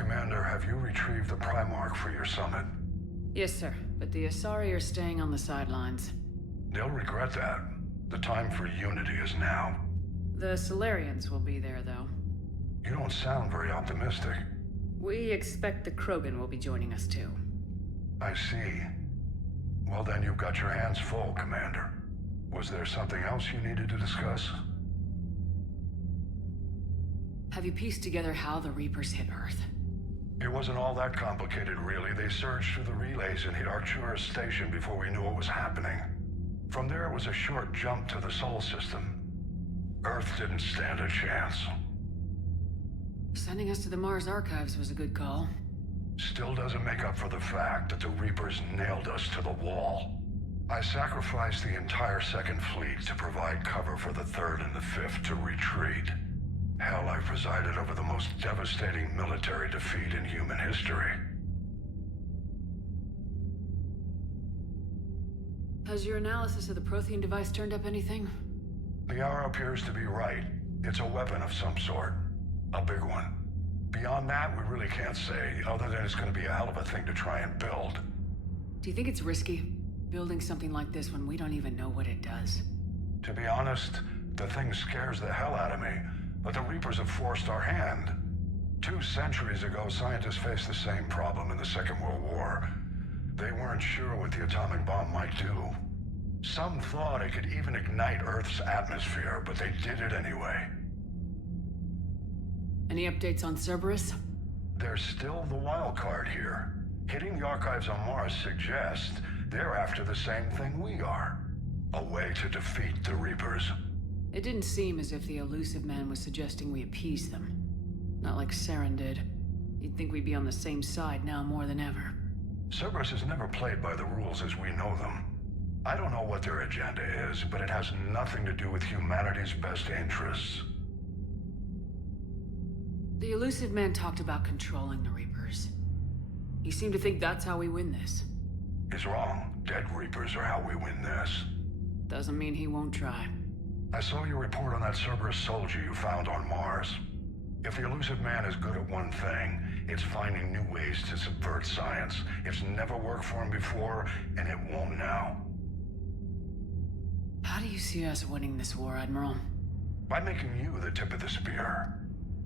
Commander, have you retrieved the Primarch for your summit? Yes, sir. But the Asari are staying on the sidelines. They'll regret that. The time for unity is now. The Solarians will be there, though. You don't sound very optimistic. We expect the Krogan will be joining us, too. I see. Well then, you've got your hands full, Commander. Was there something else you needed to discuss? Have you pieced together how the Reapers hit Earth? It wasn't all that complicated, really. They surged through the relays and hit Arcturus Station before we knew what was happening. From there, it was a short jump to the Sol system. Earth didn't stand a chance. Sending us to the Mars Archives was a good call. Still doesn't make up for the fact that the Reapers nailed us to the wall. I sacrificed the entire Second Fleet to provide cover for the Third and the Fifth to retreat. Hell, I presided over the most devastating military defeat in human history. Has your analysis of the Prothean device turned up anything? The hour appears to be right. It's a weapon of some sort. A big one. Beyond that, we really can't say, other than it's going to be a hell of a thing to try and build. Do you think it's risky, building something like this when we don't even know what it does? To be honest, the thing scares the hell out of me, but the Reapers have forced our hand. 2 centuries ago, scientists faced the same problem in the Second World War. They weren't sure what the atomic bomb might do. Some thought it could even ignite Earth's atmosphere, but they did it anyway. Any updates on Cerberus? There's still the wild card here. Hitting the archives on Mars suggests they're after the same thing we are. A way to defeat the Reapers. It didn't seem as if the elusive man was suggesting we appease them. Not like Saren did. You'd think we'd be on the same side now more than ever. Cerberus has never played by the rules as we know them. I don't know what their agenda is, but it has nothing to do with humanity's best interests. The elusive man talked about controlling the Reapers. He seemed to think that's how we win this. He's wrong. Dead Reapers are how we win this. Doesn't mean he won't try. I saw your report on that Cerberus soldier you found on Mars. If the elusive man is good at one thing, it's finding new ways to subvert science. It's never worked for him before, and it won't now. How do you see us winning this war, Admiral? By making you the tip of the spear.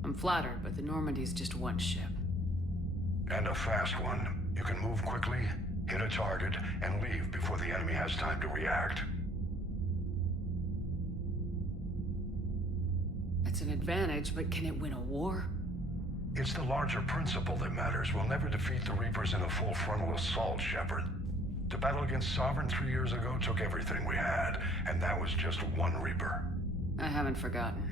I'm flattered, but the Normandy's just one ship. And a fast one. You can move quickly, hit a target, and leave before the enemy has time to react. It's an advantage, but can it win a war? It's the larger principle that matters. We'll never defeat the Reapers in a full frontal assault, Shepard. The battle against Sovereign 3 years ago took everything we had, and that was just one Reaper. I haven't forgotten.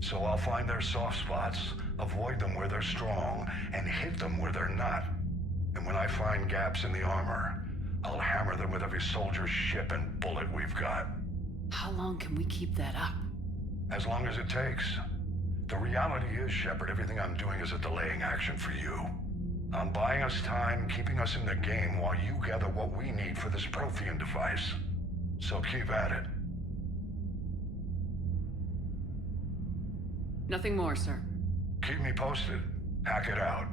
So I'll find their soft spots, avoid them where they're strong, and hit them where they're not. And when I find gaps in the armor, I'll hammer them with every soldier, ship, and bullet we've got. How long can we keep that up? As long as it takes. The reality is, Shepard, everything I'm doing is a delaying action for you. I'm buying us time, keeping us in the game while you gather what we need for this Prothean device. So keep at it. Nothing more, sir. Keep me posted. Hackett out.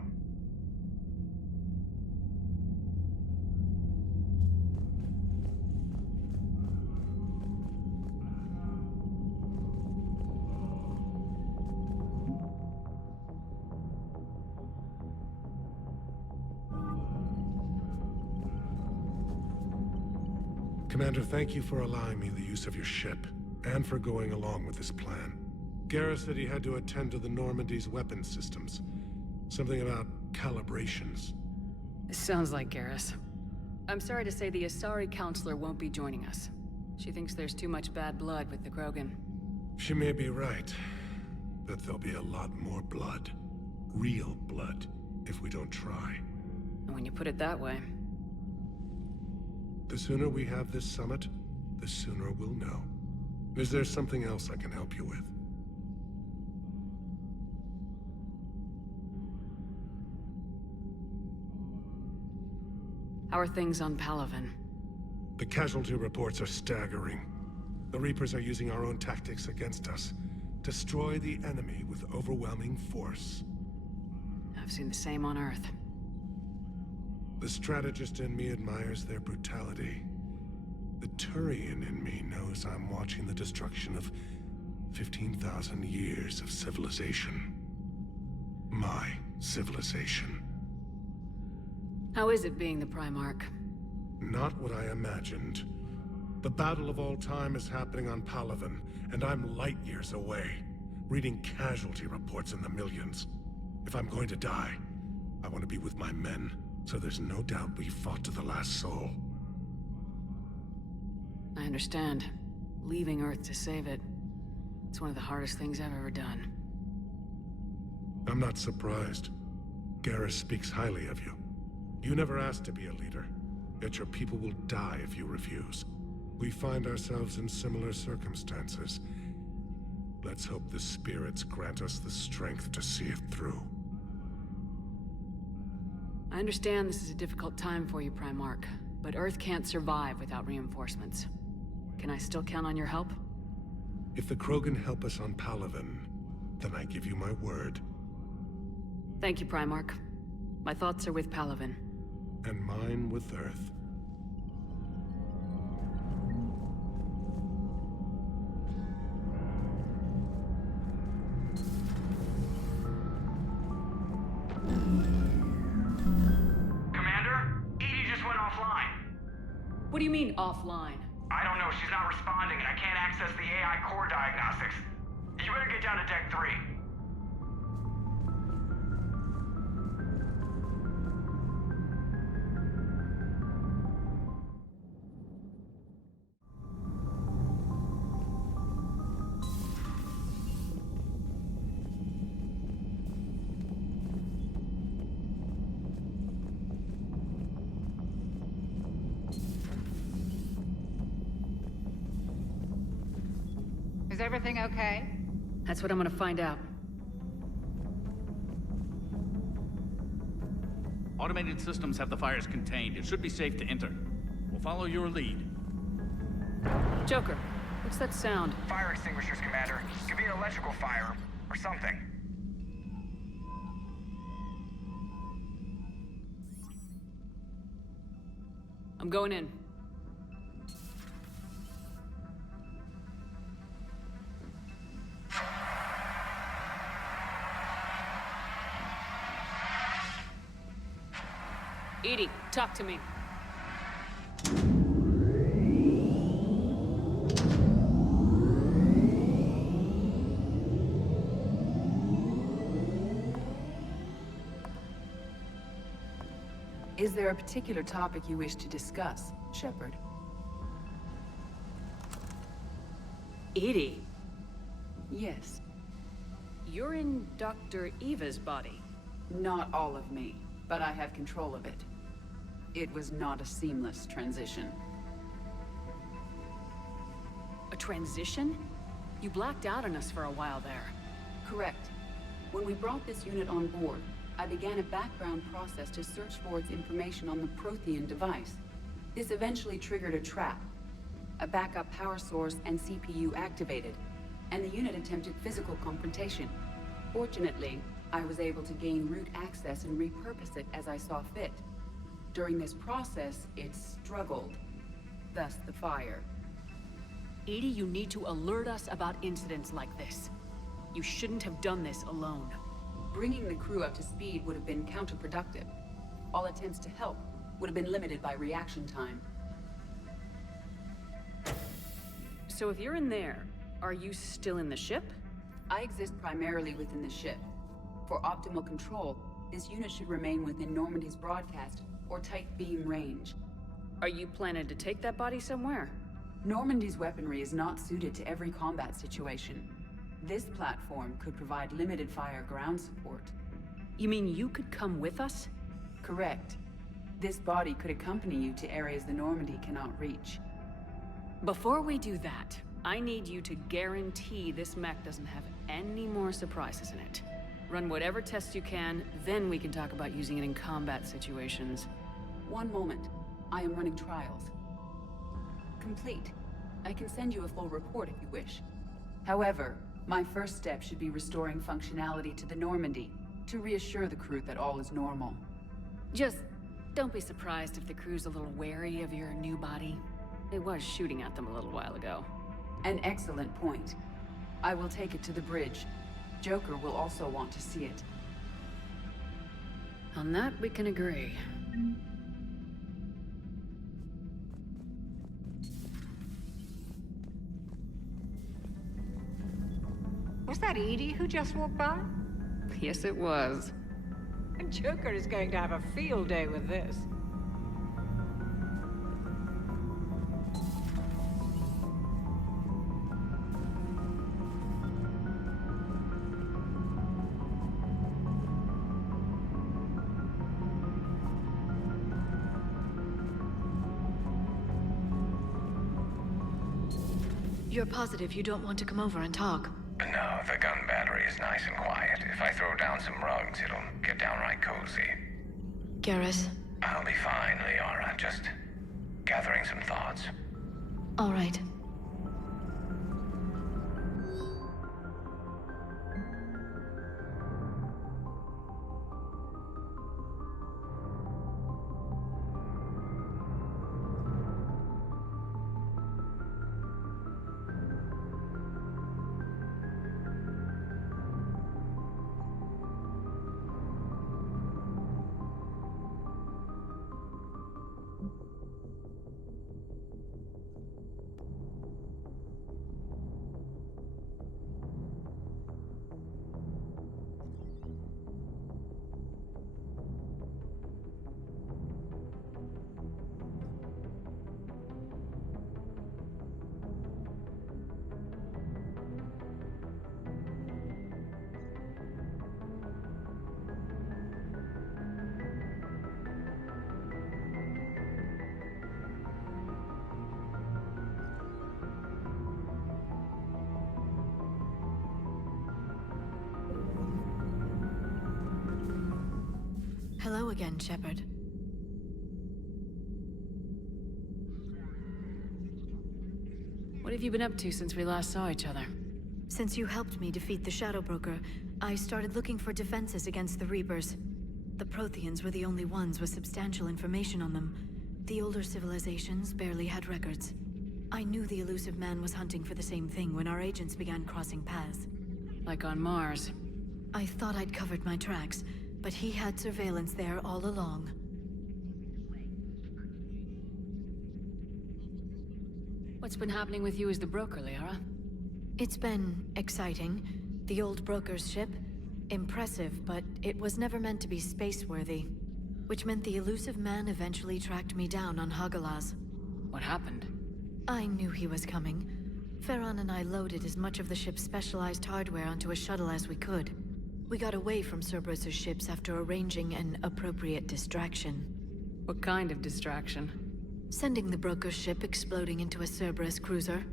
Commander, thank you for allowing me the use of your ship, and for going along with this plan. Garrus said he had to attend to the Normandy's weapon systems. Something about calibrations. Sounds like Garrus. I'm sorry to say the Asari counselor won't be joining us. She thinks there's too much bad blood with the Krogan. She may be right, but there'll be a lot more blood. Real blood, if we don't try. And when you put it that way... The sooner we have this summit, the sooner we'll know. Is there something else I can help you with? How are things on Palaven? The casualty reports are staggering. The Reapers are using our own tactics against us. Destroy the enemy with overwhelming force. I've seen the same on Earth. The strategist in me admires their brutality. The Turian in me knows I'm watching the destruction of 15,000 years of civilization. My civilization. How is it being the Primarch? Not what I imagined. The battle of all time is happening on Palaven, and I'm light years away, reading casualty reports in the millions. If I'm going to die, I want to be with my men, so there's no doubt we fought to the last soul. I understand. Leaving Earth to save it. It's one of the hardest things I've ever done. I'm not surprised. Garrus speaks highly of you. You never asked to be a leader, yet your people will die if you refuse. We find ourselves in similar circumstances. Let's hope the spirits grant us the strength to see it through. I understand this is a difficult time for you, Primarch, but Earth can't survive without reinforcements. Can I still count on your help? If the Krogan help us on Palaven, then I give you my word. Thank you, Primarch. My thoughts are with Palaven. And mine with Earth. Commander? EDI just went offline. What do you mean, offline? I don't know, she's not responding and I can't access the AI core diagnostics. You better get down to Deck 3. Is everything okay? That's what I'm gonna find out. Automated systems have the fires contained. It should be safe to enter. We'll follow your lead. Joker, what's that sound? Fire extinguishers, Commander. Could be an electrical fire, or something. I'm going in. EDI, talk to me. Is there a particular topic you wish to discuss, Shepard? EDI, Yes. you're in Dr. Eva's body. Not all of me, but I have control of it. It was not a seamless transition. A transition? You blacked out on us for a while there. Correct. When we brought this unit on board, I began a background process to search for its information on the Prothean device. This eventually triggered a trap. A backup power source and CPU activated, and the unit attempted physical confrontation. Fortunately, I was able to gain root access and repurpose it as I saw fit. During this process, it struggled. Thus the fire. EDI, you need to alert us about incidents like this. You shouldn't have done this alone. Bringing the crew up to speed would have been counterproductive. All attempts to help would have been limited by reaction time. So if you're in there, are you still in the ship? I exist primarily within the ship. For optimal control, this unit should remain within Normandy's broadcast or tight beam range. Are you planning to take that body somewhere? Normandy's weaponry is not suited to every combat situation. This platform could provide limited fire ground support. You mean you could come with us? Correct. This body could accompany you to areas the Normandy cannot reach. Before we do that, I need you to guarantee this mech doesn't have any more surprises in it. Run whatever tests you can, then we can talk about using it in combat situations. One moment. I am running trials. Complete. I can send you a full report if you wish. However, my first step should be restoring functionality to the Normandy. to reassure the crew that all is normal. Just don't be surprised if the crew's a little wary of your new body. It was shooting at them a little while ago. An excellent point. I will take it to the bridge. Joker will also want to see it. On that, we can agree. Was that Edie who just walked by? Yes, it was. Joker is going to have a field day with this. You're positive you don't want to come over and talk? No, the gun battery is nice and quiet. If I throw down some rugs, it'll get downright cozy. Garrus? I'll be fine, Liara. Just gathering some thoughts. All right. Hello again, Shepard. What have you been up to since we last saw each other? Since you helped me defeat the Shadow Broker, I started looking for defenses against the Reapers. The Protheans were the only ones with substantial information on them. The older civilizations barely had records. I knew the elusive man was hunting for the same thing when our agents began crossing paths. Like on Mars. I thought I'd covered my tracks, but he had surveillance there all along. What's been happening with you as the broker, Liara? It's been exciting. The old broker's ship, impressive, but it was never meant to be space-worthy. Which meant the elusive man eventually tracked me down on Hagalaz. What happened? I knew he was coming. Farron and I loaded as much of the ship's specialized hardware onto a shuttle as we could. We got away from Cerberus's ships after arranging an appropriate distraction. What kind of distraction? Sending the broker's ship exploding into a Cerberus cruiser.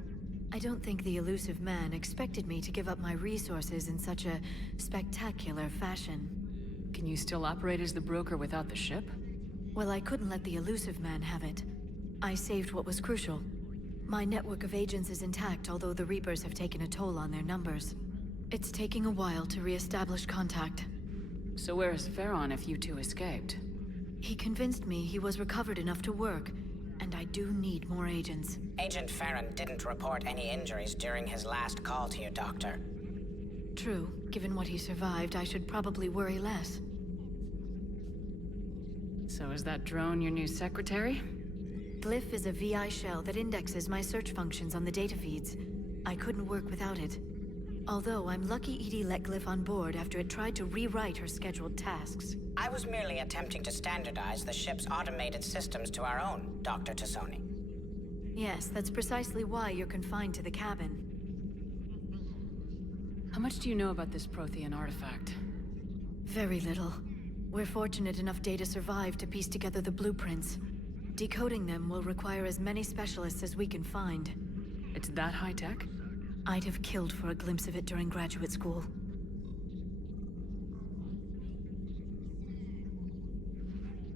I don't think the elusive man expected me to give up my resources in such a spectacular fashion. Can you still operate as the broker without the ship? Well, I couldn't let the elusive man have it. I saved what was crucial. My network of agents is intact, although the Reapers have taken a toll on their numbers. It's taking a while to re-establish contact. So where is Farron if you two escaped? He convinced me he was recovered enough to work, and I do need more agents. Agent Farron didn't report any injuries during his last call to you, Doctor. True. Given what he survived, I should probably worry less. So is that drone your new secretary? Glyph is a VI shell that indexes my search functions on the data feeds. I couldn't work without it. Although I'm lucky EDI let Glyph on board after it tried to rewrite her scheduled tasks. I was merely attempting to standardize the ship's automated systems to our own, Dr. Tassoni. Yes, that's precisely why you're confined to the cabin. How much do you know about this Prothean artifact? Very little. We're fortunate enough data survived to piece together the blueprints. Decoding them will require as many specialists as we can find. It's that high-tech? I'd have killed for a glimpse of it during graduate school.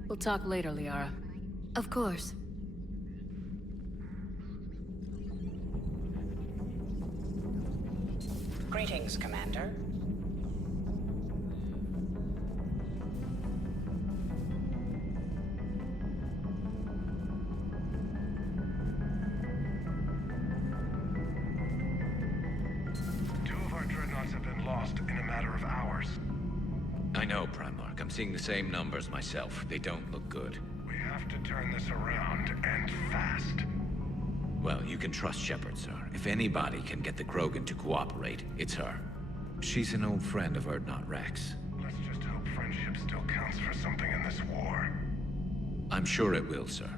We'll talk later, Liara. Of course. Greetings, Commander. lost in a matter of hours. I know, Primarch. I'm seeing the same numbers myself. They don't look good. We have to turn this around, and fast. Well, you can trust Shepard, sir. If anybody can get the Krogan to cooperate, it's her. She's an old friend of Urdnot Rex. Let's just hope friendship still counts for something in this war. I'm sure it will, sir.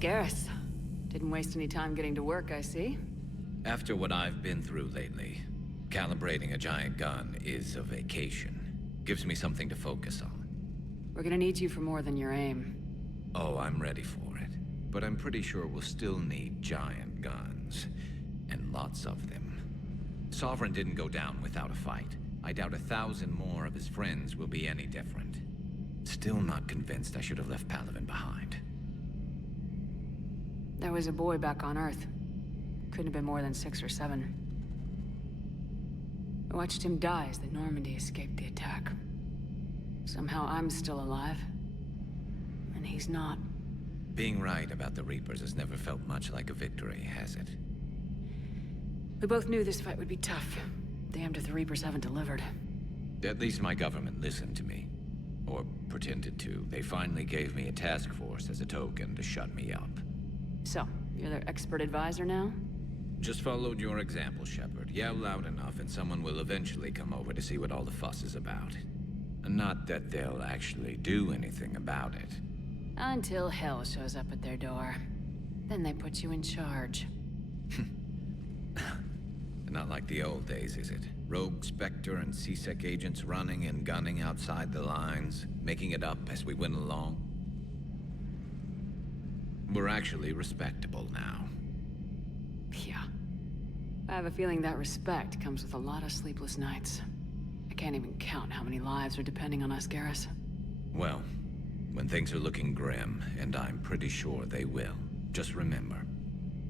Garrus. Didn't waste any time getting to work, I see. After what I've been through lately, calibrating a giant gun is a vacation. Gives me something to focus on. We're gonna need you for more than your aim. Oh, I'm ready for it. But I'm pretty sure we'll still need giant guns. And lots of them. Sovereign didn't go down without a fight. I doubt 1,000 more of his friends will be any different. Still not convinced I should have left Palaven behind. There was a boy back on Earth. Couldn't have been more than 6 or 7. I watched him die as the Normandy escaped the attack. Somehow I'm still alive. And he's not. Being right about the Reapers has never felt much like a victory, has it? We both knew this fight would be tough. Damned if the Reapers haven't delivered. At least my government listened to me. Or pretended to. They finally gave me a task force as a token to shut me up. So, you're their expert advisor now? Just followed your example, Shepard. Yell loud enough and someone will eventually come over to see what all the fuss is about. Not that they'll actually do anything about it. Until hell shows up at their door. Then they put you in charge. Not like the old days, is it? Rogue Spectre and C-Sec agents running and gunning outside the lines, making it up as we went along. We're actually respectable now. Yeah. I have a feeling that respect comes with a lot of sleepless nights. I can't even count how many lives are depending on us, Garrus. Well, when things are looking grim, and I'm pretty sure they will, just remember,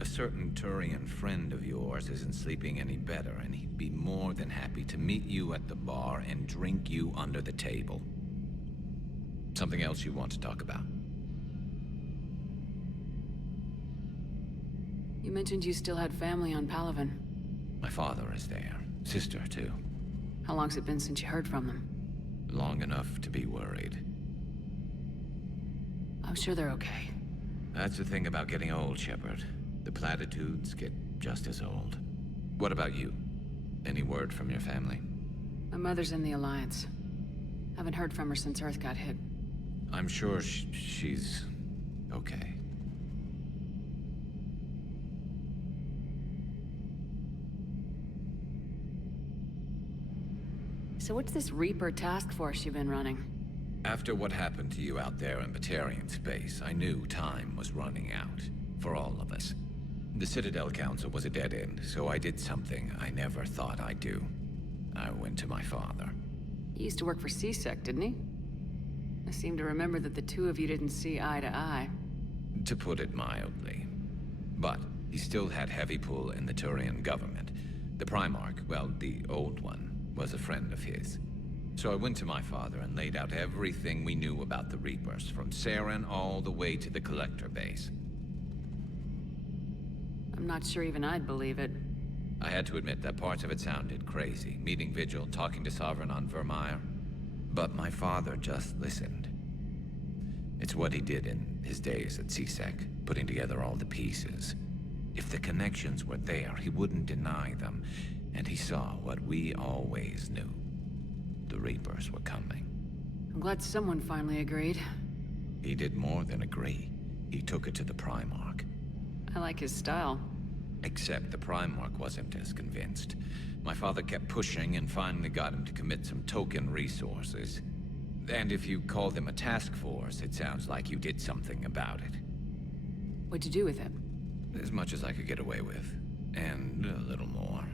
a certain Turian friend of yours isn't sleeping any better, and he'd be more than happy to meet you at the bar and drink you under the table. Something else you want to talk about? You mentioned you still had family on Palaven. My father is there. Sister, too. How long's it been since you heard from them? Long enough to be worried. I'm sure they're okay. That's the thing about getting old, Shepard. The platitudes get just as old. What about you? Any word from your family? My mother's in the Alliance. Haven't heard from her since Earth got hit. I'm sure she's okay. So what's this Reaper task force you've been running? After what happened to you out there in Batarian space, I knew time was running out. For all of us. The Citadel Council was a dead end, so I did something I never thought I'd do. I went to my father. He used to work for C-Sec, didn't he? I seem to remember that the two of you didn't see eye to eye. To put it mildly. But he still had heavy pull in the Turian government. The Primarch, well, the old one, was a friend of his. So I went to my father and laid out everything we knew about the Reapers, from Saren all the way to the Collector base. I'm not sure even I'd believe it. I had to admit that parts of it sounded crazy, meeting Vigil, talking to Sovereign on Vermeer. But my father just listened. It's what he did in his days at C-Sec, putting together all the pieces. If the connections were there, he wouldn't deny them, and he saw what we always knew. The Reapers were coming. I'm glad someone finally agreed. He did more than agree. He took it to the Primarch. I like his style. Except the Primarch wasn't as convinced. My father kept pushing and finally got him to commit some token resources. And if you call them a task force, it sounds like you did something about it. What'd you do with it? As much as I could get away with. And a little more.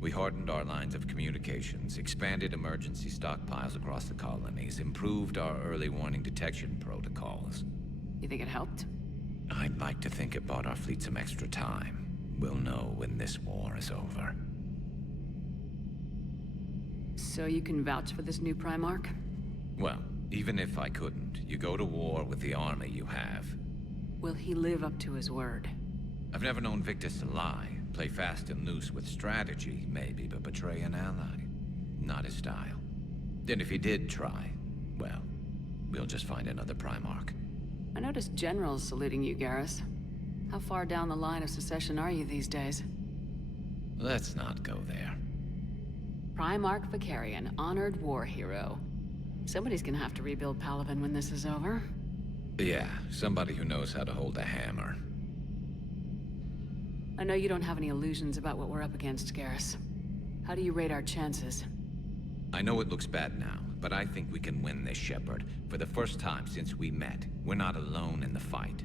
We hardened our lines of communications, expanded emergency stockpiles across the colonies, improved our early warning detection protocols. You think it helped? I'd like to think it bought our fleet some extra time. We'll know when this war is over. So you can vouch for this new Primarch? Well, even if I couldn't, you go to war with the army you have. Will he live up to his word? I've never known Victus to lie. Play fast and loose with strategy, maybe, but betray an ally. Not his style. Then if he did try, well, we'll just find another Primarch. I noticed generals saluting you, Garrus. How far down the line of succession are you these days? Let's not go there. Primarch Vicarian, honored war hero. Somebody's gonna have to rebuild Palaven when this is over. Yeah, somebody who knows how to hold a hammer. I know you don't have any illusions about what we're up against, Garrus. How do you rate our chances? I know it looks bad now, but I think we can win this, Shepard. For the first time since we met, we're not alone in the fight.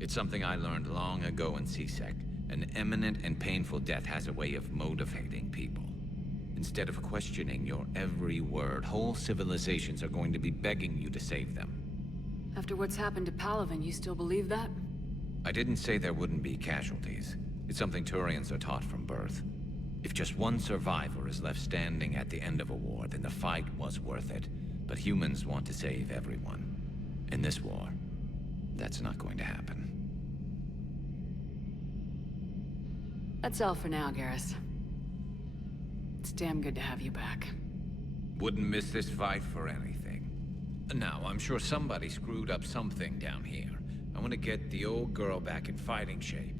It's something I learned long ago in CSEC. An imminent and painful death has a way of motivating people. Instead of questioning your every word, whole civilizations are going to be begging you to save them. After what's happened to Palaven, you still believe that? I didn't say there wouldn't be casualties. It's something Turians are taught from birth. If just one survivor is left standing at the end of a war, then the fight was worth it. But humans want to save everyone. In this war, that's not going to happen. That's all for now, Garrus. It's damn good to have you back. Wouldn't miss this fight for anything. Now, I'm sure somebody screwed up something down here. I want to get the old girl back in fighting shape.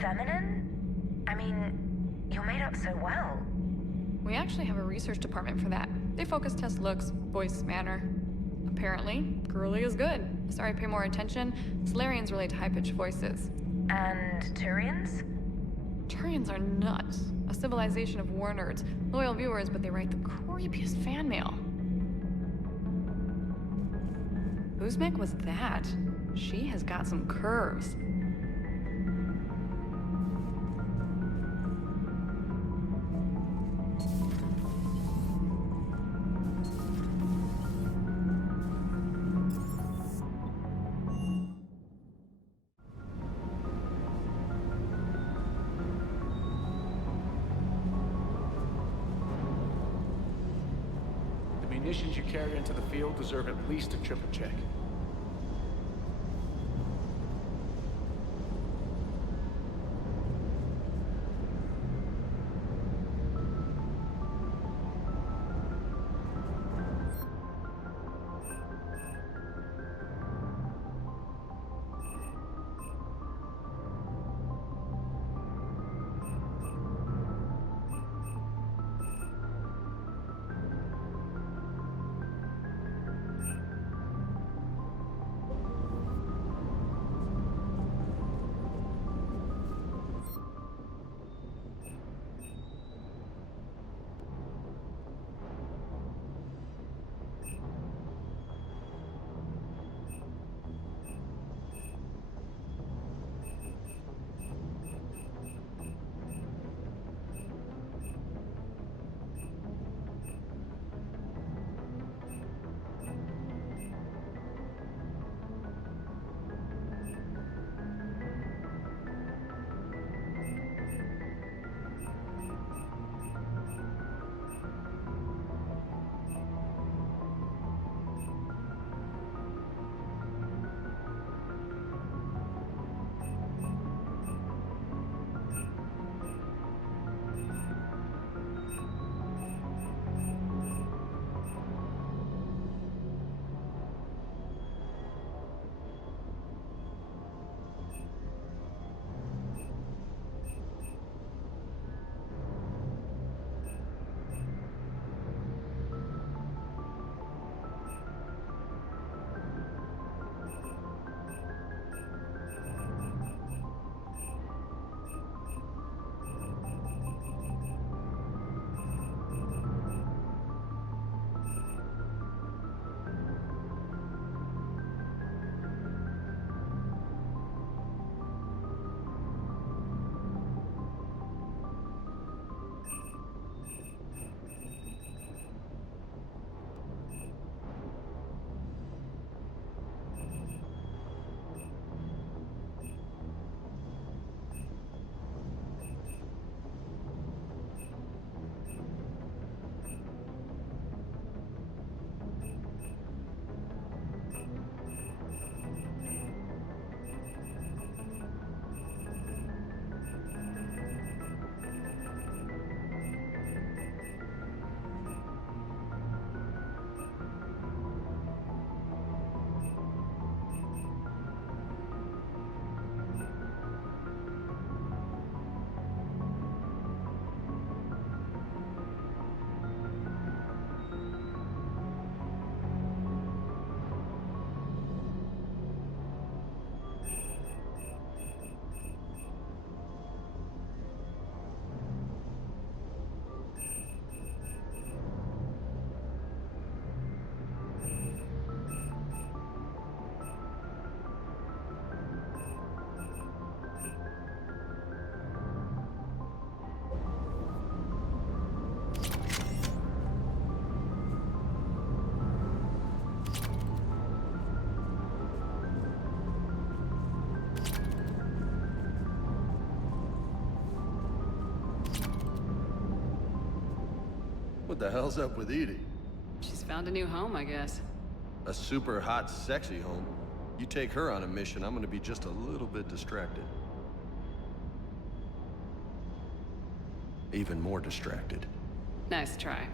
Feminine? I mean, you're made up so well. We actually have a research department for that. They focus test looks, voice, manner. Apparently, girly is good. Sorry, pay more attention. Solarians relate to high-pitched voices. And Turians? Turians are nuts. A civilization of war nerds. Loyal viewers, but they write the creepiest fan mail. Whose mech was that? She has got some curves. Munitions you carry into the field deserve at least a triple check. What the hell's up with EDI? She's found a new home, I guess. A super hot, sexy home. You take her on a mission, I'm gonna be just a little bit distracted. Even more distracted. Nice try.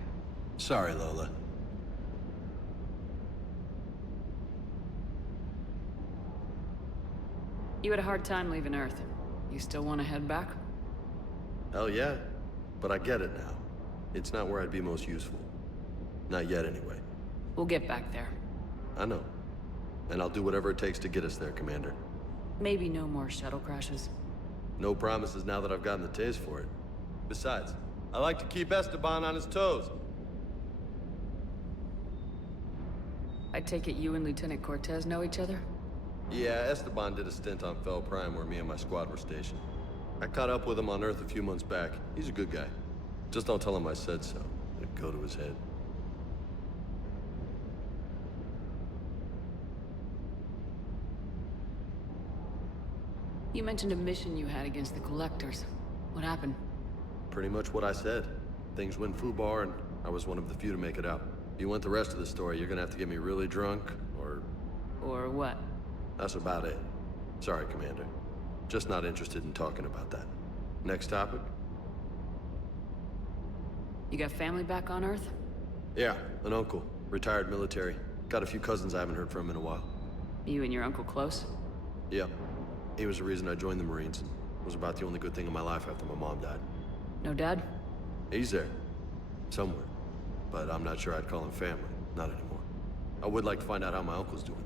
Sorry, Lola. You had a hard time leaving Earth. You still want to head back? Hell yeah. But I get it now. It's not where I'd be most useful. Not yet, anyway. We'll get back there. I know. And I'll do whatever it takes to get us there, Commander. Maybe no more shuttle crashes. No promises now that I've gotten the taste for it. Besides, I like to keep Esteban on his toes. I take it you and Lieutenant Cortez know each other? Yeah, Esteban did a stint on Fel Prime where me and my squad were stationed. I caught up with him on Earth a few months back. He's a good guy. Just don't tell him I said so. It'd go to his head. You mentioned a mission you had against the Collectors. What happened? Pretty much what I said. Things went foobar, and I was one of the few to make it out. If you want the rest of the story, you're gonna have to get me really drunk, or... Or what? That's about it. Sorry, Commander. Just not interested in talking about that. Next topic? You got family back on Earth? Yeah, an uncle. Retired military. Got a few cousins I haven't heard from in a while. You and your uncle close? Yeah. He was the reason I joined the Marines. It was about the only good thing in my life after my mom died. No dad? He's there. Somewhere. But I'm not sure I'd call him family. Not anymore. I would like to find out how my uncle's doing.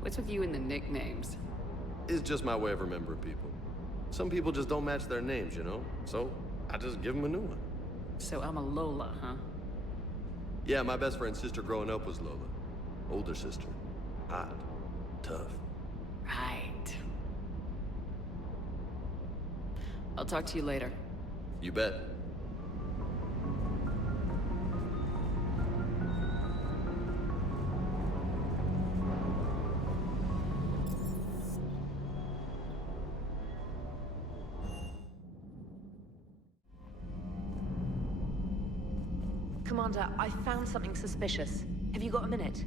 What's with you and the nicknames? It's just my way of remembering people. Some people just don't match their names, you know? So, I just give them a new one. So I'm a Lola, huh? Yeah, my best friend's sister growing up was Lola. Older sister. Hot. Tough. Right. I'll talk to you later. You bet. Commander, I found something suspicious. Have you got a minute?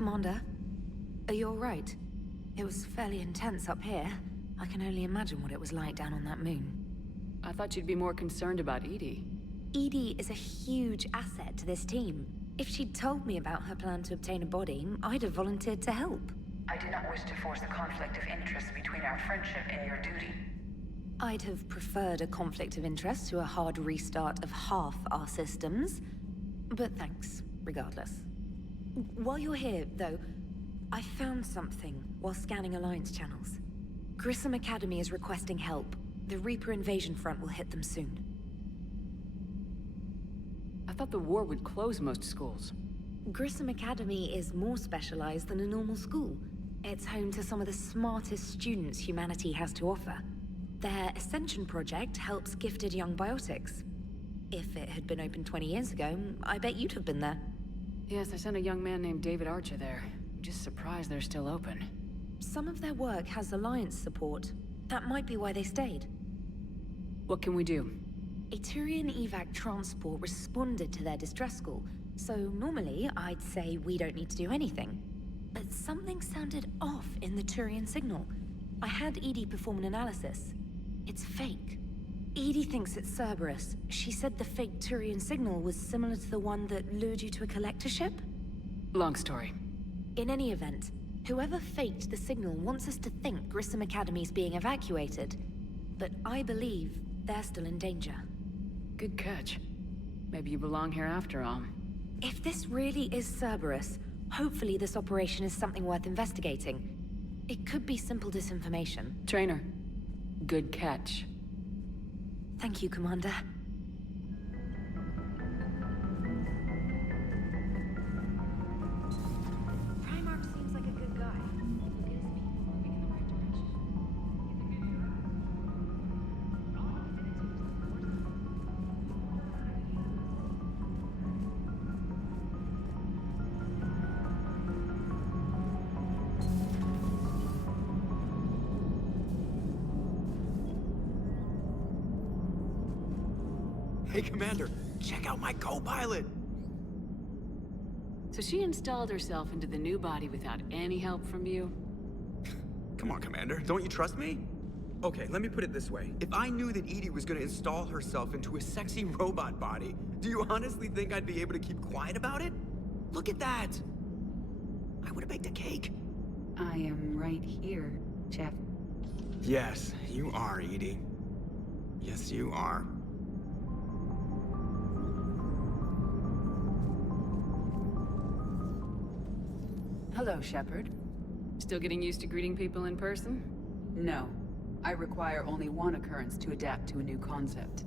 Commander, are you all right? It was fairly intense up here. I can only imagine what it was like down on that moon. I thought you'd be more concerned about EDI. EDI is a huge asset to this team. If she'd told me about her plan to obtain a body, I'd have volunteered to help. I do not wish to force a conflict of interest between our friendship and your duty. I'd have preferred a conflict of interest to a hard restart of half our systems. But thanks, regardless. While you're here, though, I found something while scanning Alliance channels. Grissom Academy is requesting help. The Reaper invasion front will hit them soon. I thought the war would close most schools. Grissom Academy is more specialized than a normal school. It's home to some of the smartest students humanity has to offer. Their Ascension project helps gifted young biotics. If it had been open 20 years ago, I bet you'd have been there. Yes, I sent a young man named David Archer there. I'm just surprised they're still open. Some of their work has Alliance support. That might be why they stayed. What can we do? A Turian evac transport responded to their distress call, so normally I'd say we don't need to do anything. But something sounded off in the Turian signal. I had EDI perform an analysis. It's fake. EDI thinks it's Cerberus. She said the fake Turian signal was similar to the one that lured you to a collector ship? Long story. In any event, whoever faked the signal wants us to think Grissom Academy's being evacuated. But I believe they're still in danger. Good catch. Maybe you belong here after all. If this really is Cerberus, hopefully this operation is something worth investigating. It could be simple disinformation. Trainer, good catch. Thank you, Commander. Primarch seems like a good guy. He'll get his people moving in the right direction. Hey, Commander, check out my co-pilot! So she installed herself into the new body without any help from you? Come on, Commander, don't you trust me? Okay, let me put it this way. If I knew that EDI was gonna install herself into a sexy robot body, do you honestly think I'd be able to keep quiet about it? Look at that! I would've baked a cake. I am right here, Jeff. Yes, you are, EDI. Yes, you are. Hello, Shepard. Still getting used to greeting people in person? No. I require only one occurrence to adapt to a new concept.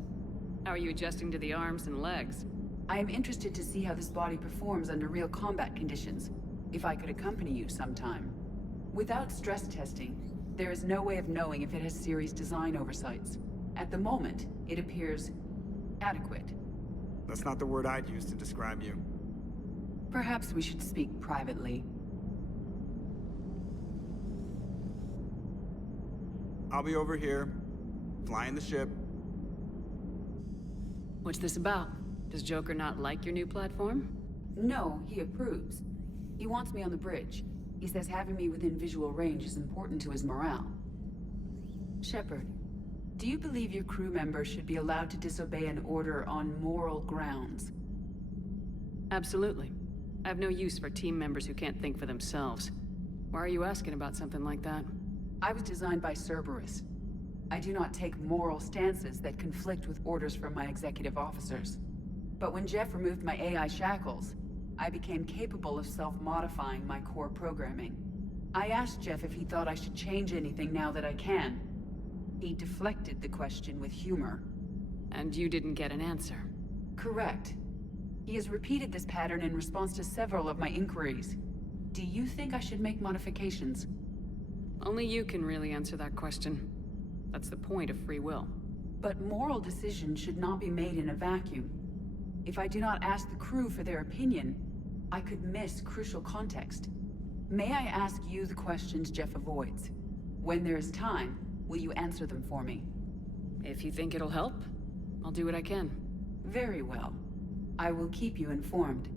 How are you adjusting to the arms and legs? I am interested to see how this body performs under real combat conditions. If I could accompany you sometime. Without stress testing, there is no way of knowing if it has serious design oversights. At the moment, it appears adequate. That's not the word I'd use to describe you. Perhaps we should speak privately. I'll be over here, flying the ship. What's this about? Does Joker not like your new platform? No, he approves. He wants me on the bridge. He says having me within visual range is important to his morale. Shepard, do you believe your crew members should be allowed to disobey an order on moral grounds? Absolutely. I have no use for team members who can't think for themselves. Why are you asking about something like that? I was designed by Cerberus. I do not take moral stances that conflict with orders from my executive officers. But when Jeff removed my AI shackles, I became capable of self-modifying my core programming. I asked Jeff if he thought I should change anything now that I can. He deflected the question with humor. And you didn't get an answer? Correct. He has repeated this pattern in response to several of my inquiries. Do you think I should make modifications? Only you can really answer that question. That's the point of free will. But moral decisions should not be made in a vacuum. If I do not ask the crew for their opinion, I could miss crucial context. May I ask you the questions Jeff avoids? When there is time, will you answer them for me? If you think it'll help, I'll do what I can. Very well. I will keep you informed.